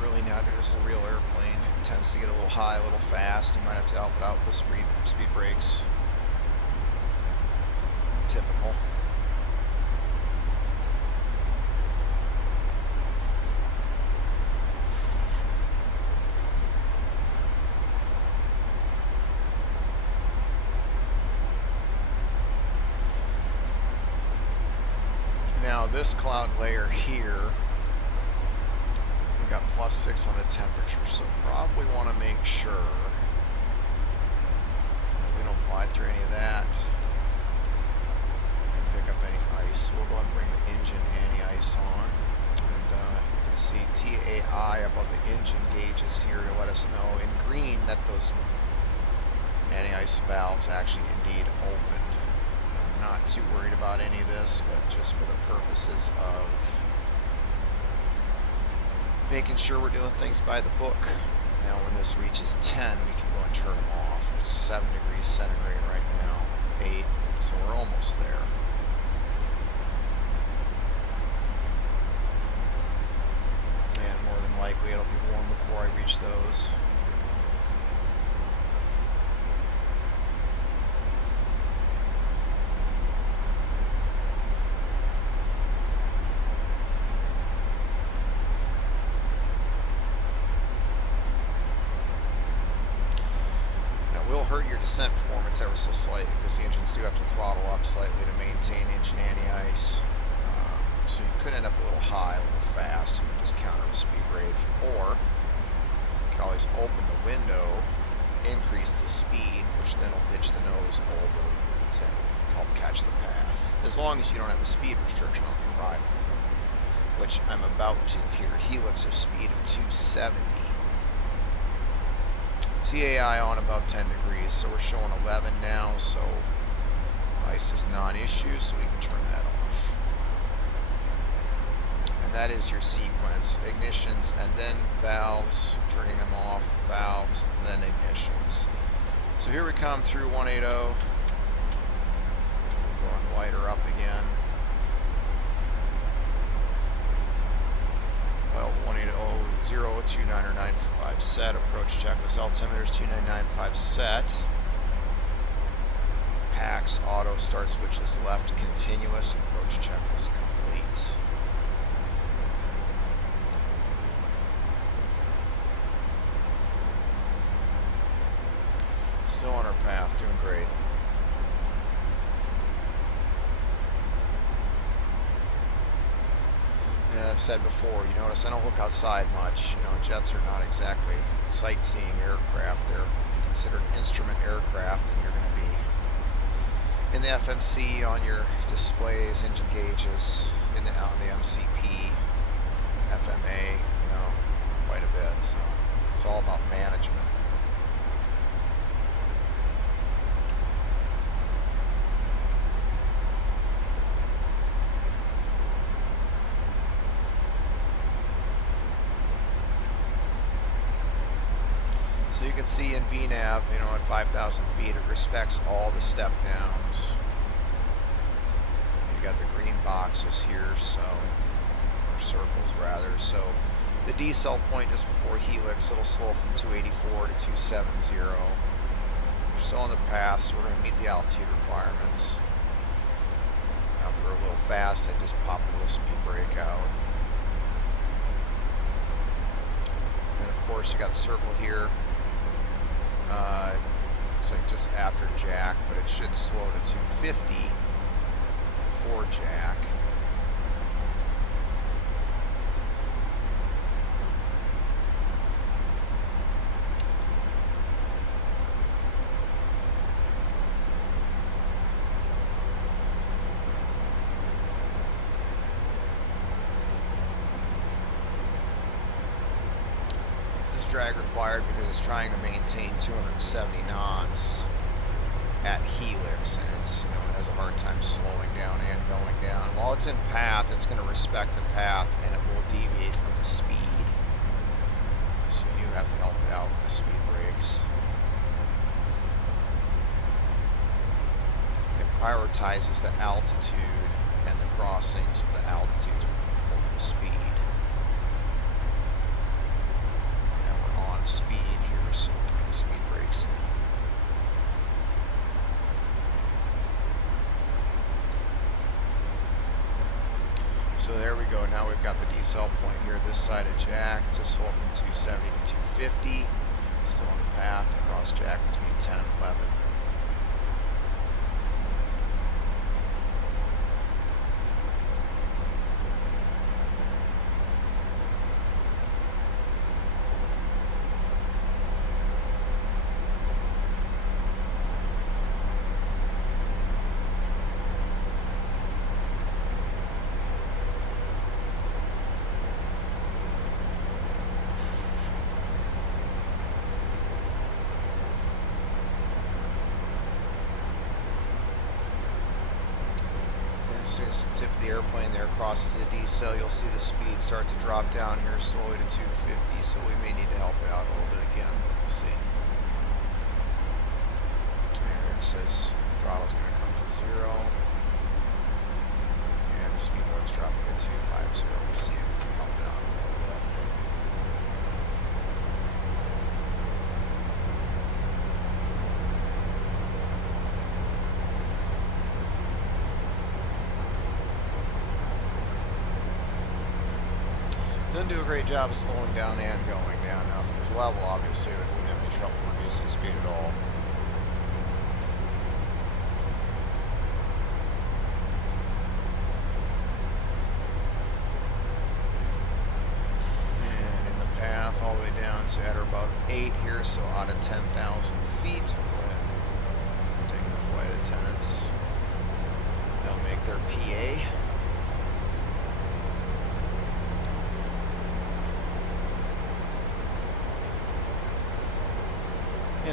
really neither does the real airplane. It tends to get a little high, a little fast. You might have to help it out with the speed brakes. Typical. Now this cloud layer here, we got +6 on the temperature, so probably want to make sure that we don't fly through any of that and pick up any ice. We'll go ahead and bring the engine anti-ice on, and you can see TAI above the engine gauges here to let us know in green that those anti-ice valves actually indeed opened. Not too worried about any of this, but just for the purposes of making sure we're doing things by the book. Now when this reaches 10, we can go and turn them off. It's 7 degrees centigrade right now, 8, so we're almost there. And more than likely it'll be warm before I reach those. Hurt your descent performance ever so slightly because the engines do have to throttle up slightly to maintain engine anti-ice. So you could end up a little high, a little fast. You can just counter with speed brake, or you can always open the window, increase the speed, which then will pitch the nose over to help catch the path. As long as you don't have a speed restriction on the arrival, which I'm about to here. Helix of speed of 270. CAI on above 10 degrees, so we're showing 11 now, so ice is non-issue, so we can turn that off. And that is your sequence: ignitions and then valves, turning them off, valves, then ignitions. So here we come through 180, going lighter up again. File 180.02995 set, approach checklist, altimeters 2995 set. PHX auto start switches left continuous, approach checklist complete. Still on our path, doing great. And I've said before, you notice I don't look outside much. You know, jets are not exactly sightseeing aircraft. They're considered instrument aircraft, and you're going to be in the FMC on your displays, engine gauges, on the MCP, FMA, you know, quite a bit. So it's all about management. So you can see in VNAV, you know, at 5,000 feet, it respects all the step downs. You got the green boxes here, so, or circles rather. So the decel point just before helix, it'll slow from 284 to 270. We're still on the path, so we're going to meet the altitude requirements. Now if we're a little fast, I just pop a little speed brake out. And of course, you got the circle here. It's like just after jack, but it should slow to 250 before jack. Drag required because it's trying to maintain 270 knots at helix, and it's, you know, it has a hard time slowing down and going down. While it's in path, it's going to respect the path and it will deviate from the speed. So you have to help it out with the speed brakes. It prioritizes the altitude and the crossings of the altitudes over the speed. Speed here, so we'll bring the speed brakes in. So there we go. Now we've got the decel point here this side of jack to slow from 270 to 250. Still on the path to cross jack between 10 and 11. As the tip of the airplane there crosses the decel, you'll see the speed start to drop down here slowly to 250, so we may need to help it out a little bit again. We'll see. There it says the throttle's going to come to 0. And the speed boat's dropping to 250. We'll see if we can help it out a little bit. Doesn't do a great job of slowing down and going down. Now, if it was level, obviously, it wouldn't have any trouble reducing speed at all. And in the path, all the way down to at or about 8 here, so out of 10,000 feet. We'll go ahead and take the flight attendants. They'll make their PA.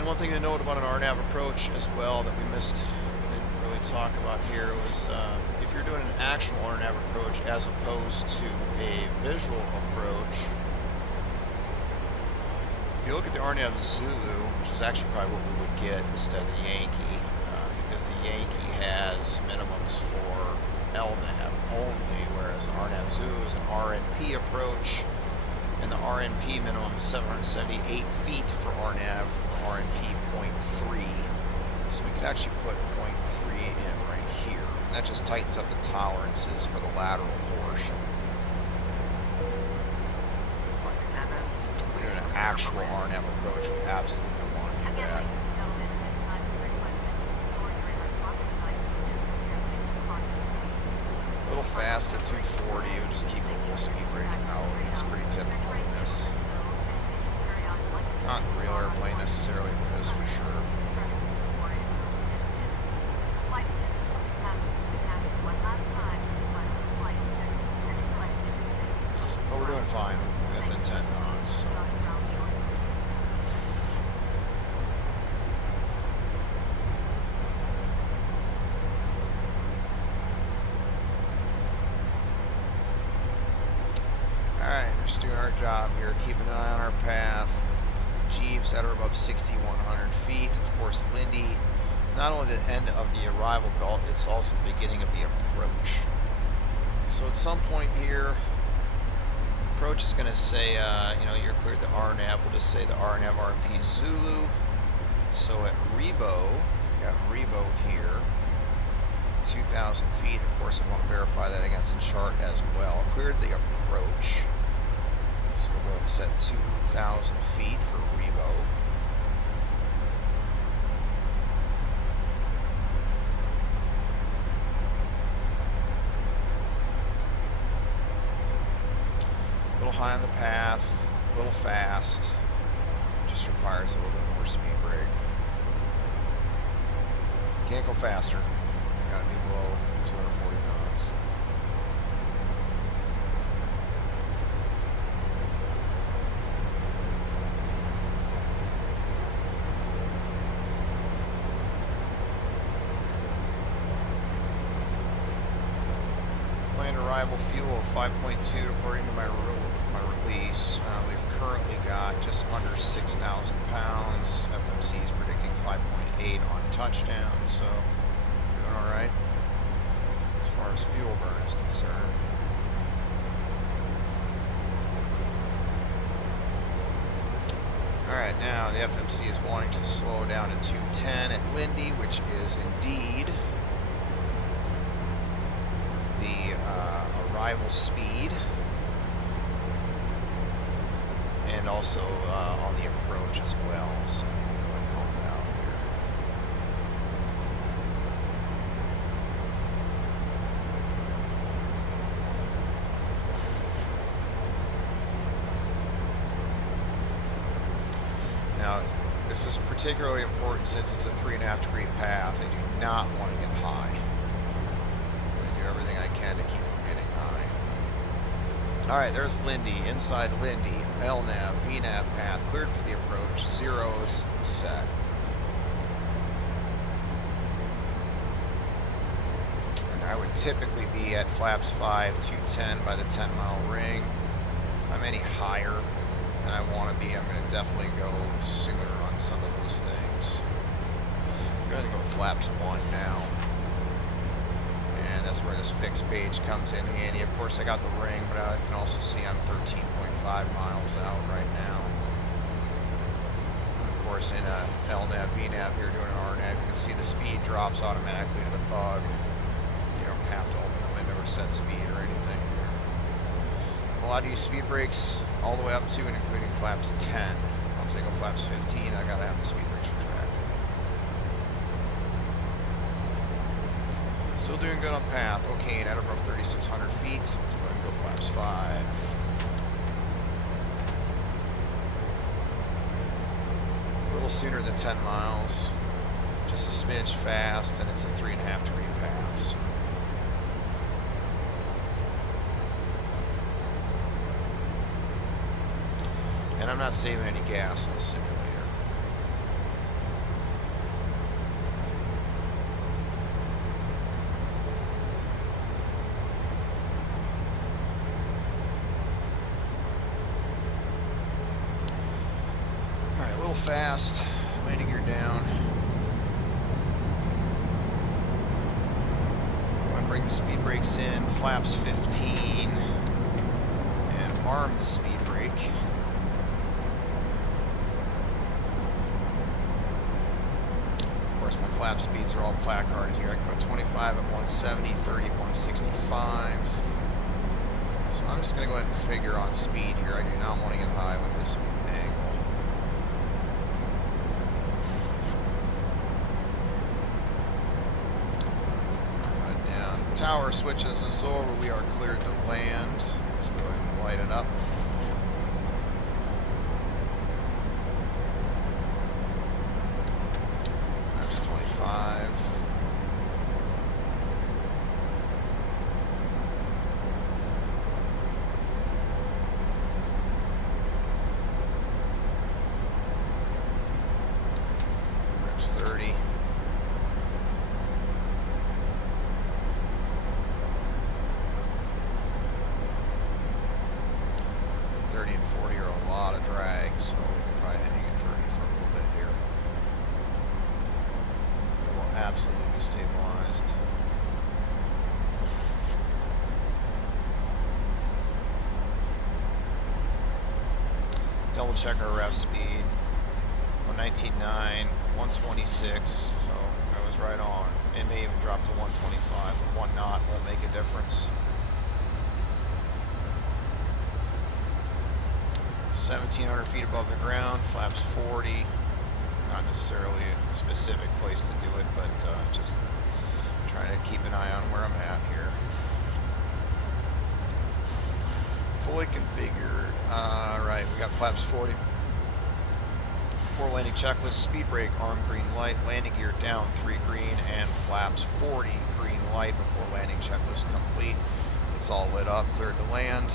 And one thing to note about an RNAV approach as well that we didn't really talk about here was if you're doing an actual RNAV approach as opposed to a visual approach, if you look at the RNAV Zulu, which is actually probably what we would get instead of the Yankee, because the Yankee has minimums for LNAV only, whereas the RNAV Zulu is an RNP approach, and the RNP minimum is 778 feet for RNAV, RNP 0.3. So we could actually put 0.3 in right here. And that just tightens up the tolerances for the lateral portion. If we're doing an actual RNAV approach, we absolutely want to do that. A little fast at 240, we just keep a little speed brake out. It's pretty typical in this. Not in a real airplane necessarily, but this for sure. But we're doing fine within 10 knots. So. Alright, we're just doing our job here, keeping an eye on our path. Jeeves that are above 6,100 feet. Of course, Lindy, not only the end of the arrival, but it's also the beginning of the approach. So at some point here, approach is going to say, you're cleared the RNAV. We'll just say the RNAV RP Zulu. So at Rebo, we got Rebo here, 2,000 feet. Of course, I want to verify that against the chart as well. Cleared the approach. So we'll go ahead and set 2,000 feet for Rebo. A little high on the path, a little fast. Just requires a little bit more speed brake. Can't go faster. Got to be below 240 knots. Planned arrival fuel of 5.2 according to my release. We've currently got just under 6,000 pounds. FMC is predicting 5.8 on touchdown, so we're doing all right as far as fuel burn is concerned. All right, now the FMC is wanting to slow down to 210 at Lindy, which is indeed the arrival speed, and also on the approach as well. So I'm going to go ahead and help it out here. Now, this is particularly important since it's a 3.5 degree path. I do not want to get high. I'm going to do everything I can to keep from getting high. All right, there's Lindy. Inside Lindy, LNAV, VNAV path cleared for the approach. Zeros set. And I would typically be at flaps 5, 210 by the 10-mile ring. If I'm any higher than I want to be, I'm going to definitely go sooner on some of those things. I'm going to go flaps 1 now. And that's where this fixed page comes in handy. Of course, I got the ring, but I can also see I'm 13.5 miles out right now. And of course, in a LNAV, VNAV here doing an RNAV, you can see the speed drops automatically to the bug. You don't have to open the window or set speed or anything here. A lot of use speed brakes all the way up to and including flaps 10. Once I go flaps 15, I gotta have the speed brakes retracted. Still doing good on path. Okay, at above 3,600 feet. Let's go ahead and go flaps 5. A little sooner than 10 miles. Just a smidge fast, and it's a 3.5 degree path. So. And I'm not saving any gas in the simulator. fast. Landing gear down. Go and bring the speed brakes in. Flaps 15. And arm the speed brake. Of course, my flap speeds are all placarded here. I can go 25 at 170, 30 at 165. So I'm just going to go ahead and figure on speed here. I do not want to get high with this angle. Down. Tower switches us over. We are cleared to land. Let's go ahead and light it up. That's 25. Reps 30. And 40 are a lot of drag, so we can probably hang at 30 for a little bit here. It will absolutely be stabilized. Double check our ref speed. 119.9, 126, so I was right on. It may even drop to 125, but 1 knot won't make a difference. 1,700 feet above the ground, flaps 40. Not necessarily a specific place to do it, but just trying to keep an eye on where I'm at here. Fully configured. Right, we got flaps 40. Before landing checklist, speed brake, arm green light, landing gear down 3 green, and flaps 40 green light before landing checklist complete. It's all lit up, cleared to land.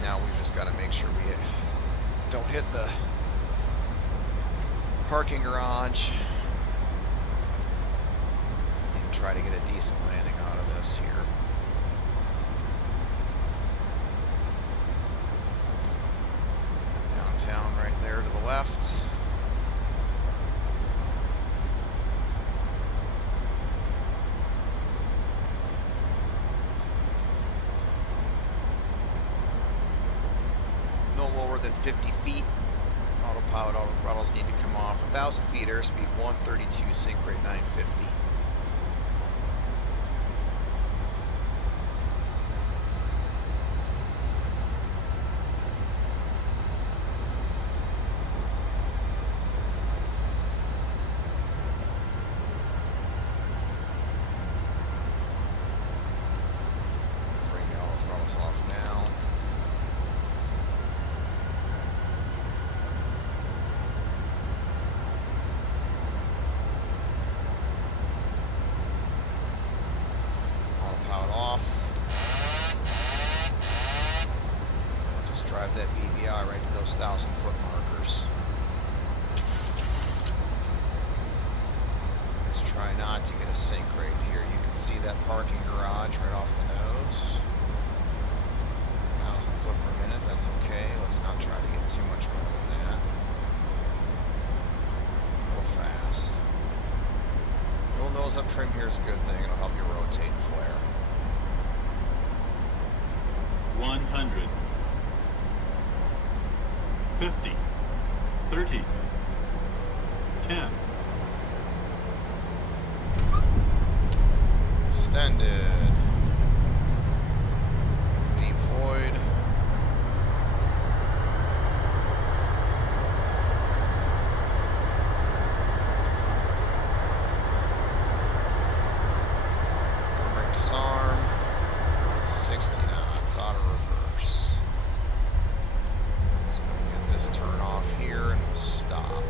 Now we've just got to make sure we don't hit the parking garage and try to get a decent landing out of this here. Downtown right there to the left. Than 50 feet. Autopilot, auto throttles need to come off. 1,000 feet, airspeed 132, sync rate 950. Bring the auto throttles off now. Drive that VBI right to those 1,000-foot markers. Let's try not to get a sink right here. You can see that parking garage right off the nose. 1,000 foot per minute, that's okay. Let's not try to get too much more than that. Go fast. Little nose up trim here is a good thing. It'll help you rotate and flare. 100. 50, 30, 10. Extended. Deployed. Brake disarm. 60 knots, auto reverse. So we'll get this turn off here and we'll stop.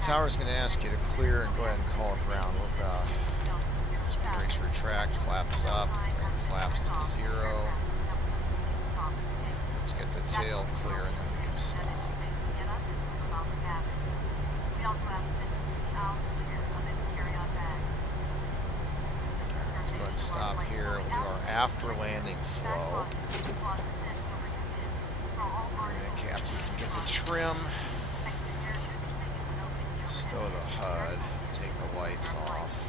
Tower's going to ask you to clear and go ahead and call ground. Speed brakes retract, flaps up, bring the flaps to 0. Let's get the tail clear and then we can stop. Let's go ahead and stop here. We'll do our after landing flow. And Captain can get the trim, stow the HUD, take the lights off.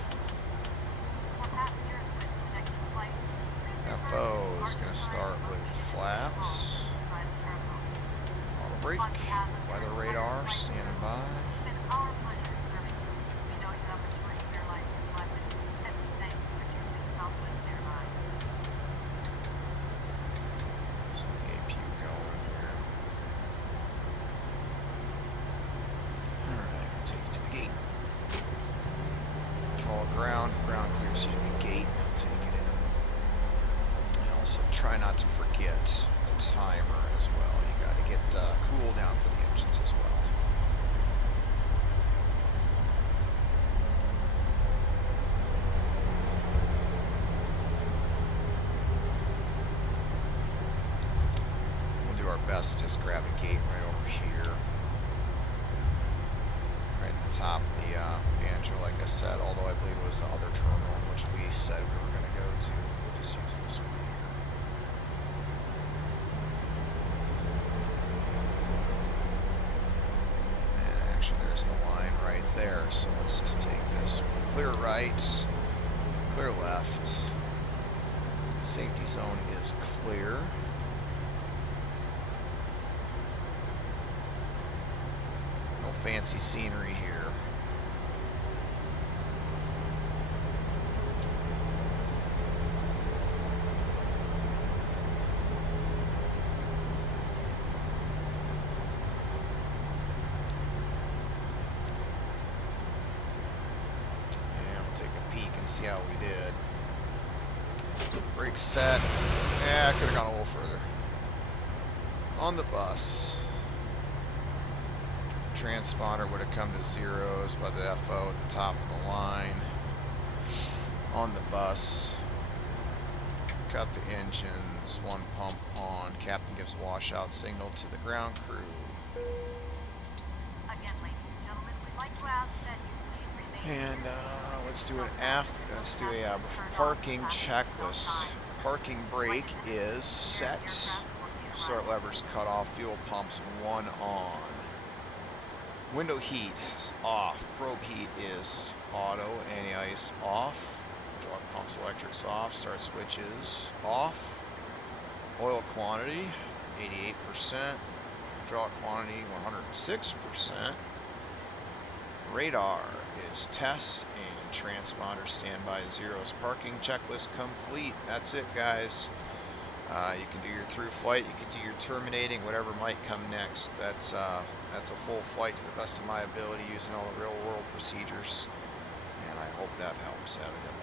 FO is going to start with the flaps. Auto brake, weather radar, standing by. So the APU going here. Alright, we'll take it to the gate. Call ground, ground clears you to the gate. Take it in. And also try not to forget a timer as well. You got to get cool down for the engines as well. We'll do our best to just grab a gate right over here. Right at the top of the banjo, like I said, although I believe it was the other terminal in which we said we were going to go to. We'll just use this one here. And actually there's the line right there, so let's just take this one. Clear right, clear left. Safety zone is clear. No fancy scenery here. See how we did. Brake set. Yeah, I could have gone a little further. On the bus. Transponder would have come to zeros by the FO at the top of the line. On the bus. Got the engines, one pump on. Captain gives washout signal to the ground crew. Again, ladies and gentlemen, we'd like to ask that you please remain. And let's do a parking checklist. Parking brake is set. Start levers cut off. Fuel pumps 1 on. Window heat is off. Probe heat is auto. Anti-ice off. Hydraulic pumps electrics off. Start switches off. Oil quantity 88%. Hydraulic quantity 106%. Radar is test and transponder standby zeros. Parking checklist complete. That's it, guys. You can do your through flight, you can do your terminating, whatever might come next. That's a full flight to the best of my ability using all the real world procedures. And I hope that helps. Have a good one.